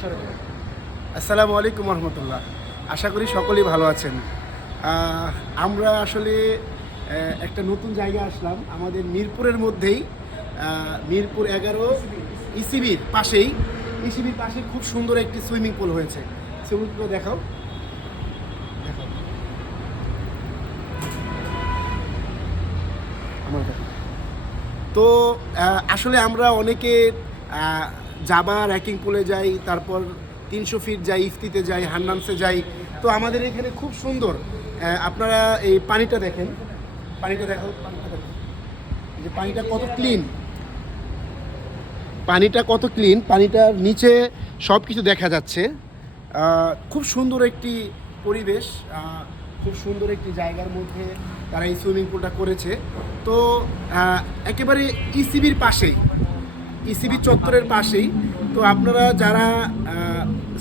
আসসালামু আলাইকুম রহমতুল্লাহ। আশা করি সকলেই ভালো আছেন। আমরা আসলে একটা নতুন জায়গায় আসলাম আমাদের মিরপুরের মধ্যেই, মিরপুর 11 ইসিবির পাশেই। ইসিবির পাশে খুব সুন্দর একটি সুইমিং পুল হয়েছে। সুইমিং পুল দেখাও দেখাও আমার দেখো। তো আসলে আমরা অনেকে জাবা র্যাকিং পুলে যাই, তারপর 300 ফিট যাই, ইফতিতে যাই, হান্নানসে যাই। তো আমাদের এখানে খুব সুন্দর। আপনারা এই পানিটা দেখেন, পানিটা দেখো, পানিটা দেখো, যে পানিটা কত ক্লিন, পানিটা কত ক্লিন, পানিটার নিচে সব কিছু দেখা যাচ্ছে। খুব সুন্দর একটি পরিবেশ, খুব সুন্দর একটি জায়গার মধ্যে তারা এই সুইমিং পুলটা করেছে। তো একেবারে ইসিবির পাশেই, ইসিবি চত্বরের পাশেই। তো আপনারা যারা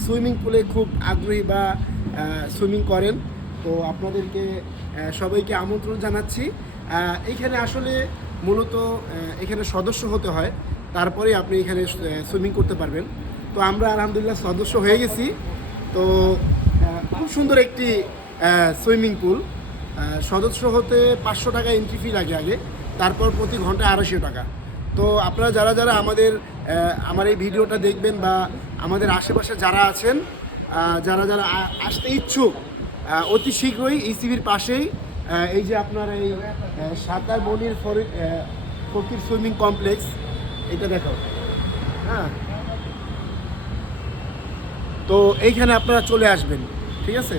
সুইমিং পুলে খুব আগ্রহী বা সুইমিং করেন, তো আপনাদেরকে সবাইকে আমন্ত্রণ জানাচ্ছি। এইখানে আসলে মূলত এখানে সদস্য হতে হয়, তারপরে আপনি এখানে সুইমিং করতে পারবেন। তো আমরা আলহামদুলিল্লাহ সদস্য হয়ে গেছি। তো খুব সুন্দর একটি সুইমিং পুল। সদস্য হতে 500 টাকা এন্ট্রি ফি লাগে আগে, তারপর প্রতি ঘন্টায় 250 টাকা। তো আপনারা যারা যারা আমার এই ভিডিওটা দেখবেন বা আমাদের আশেপাশে যারা আছেন, যারা যারা আসতে ইচ্ছুক, অতি শীঘ্রই ইসিবির পাশেই এই যে আপনার এই সাতার মনির ফকির সুইমিং কমপ্লেক্স, এটা দেখো। হ্যাঁ, তো এইখানে আপনারা চলে আসবেন, ঠিক আছে।